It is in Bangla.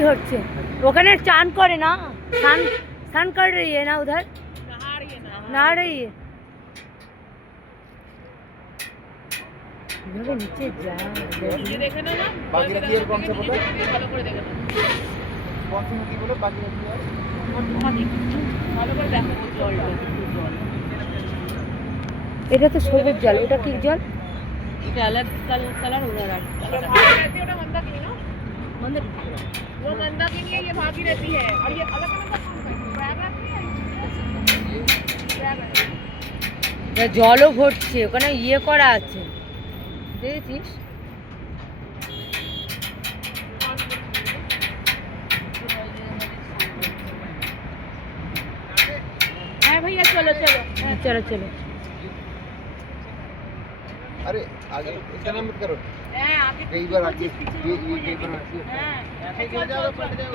आरती হচ্ছে ওখানে চান করে না স্নান স্নাन कर रही है ना उधर नहा रही है इधर नीचे जा ये देखे ना भागीरथी है कौन सा बोलो ভালো করে দেখো कौन सी नदी बोलो भागीरथी है ভালো করে দেখো জল এটা তো সবুজ জল এটা কি জল এটা अलग कलर हो रहा है भागीरथी ওটা मंदाकिनी ना मंदाकिनी वो मंदाकिनी है ये भागीरथी है और ये अलग अलग प्रयागराज है জলও ভরছে ওখানে ইয়ে করা আছে দেখেছিস হ্যাঁ भैया चलो चलो चलो चलो अरे आगे इतना मत करो आगे कई बार आगे ये कई बार आगे